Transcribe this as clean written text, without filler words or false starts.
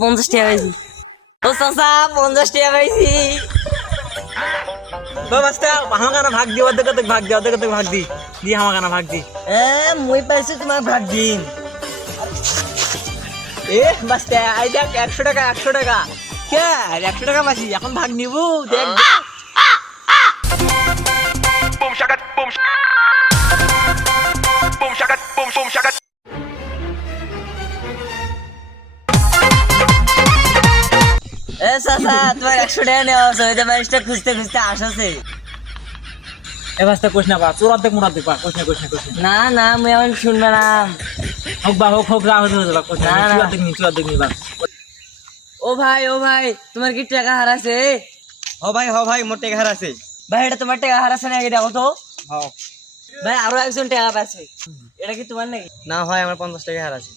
50 টাকা পাইছি। ও চাচা 50 টাকা পাইছি। বাস্তা আমাকে ভাগ দি অর্ধেক অর্ধেক ভাগ দি অর্ধেক অর্ধেক ভাগ দি দি আমাকে ভাগ দি মুই পাইছি তোমার ভাগ দিন। এ বাস্তা আই দেখ 100 টাকা 100 টাকা কে 100 টাকা পাইছি এখন ভাগ নিব দেখ Boom shakat, boom boom shakat, boom shakat. এ চাচা তোমার 100 টাকা নেওয়া আছে, ওই যে বাইশটা খুঁজতে খুঁজতে আসছে। এ বাস্তা কোশ না বা তোর অর্ধেক মোর অর্ধেক বা কোশ না না না মুই এখন শুনবে না। হোক বা হোক যা হতে বা কোশ না না, না। তুই অর্ধেক নিবা ও ভাই তোমার কি টাকা হারাছে? হ ভাই মোর টাকা আছে ভাই এটা তোমার টাকা হারাছে নাকি দেখো তো। হ্যাঁ ভাই আরো একজন টাকা পাচ্ছে, এটা কি তোমার নাকি? না হয় আমার 50 টাকা হারাছে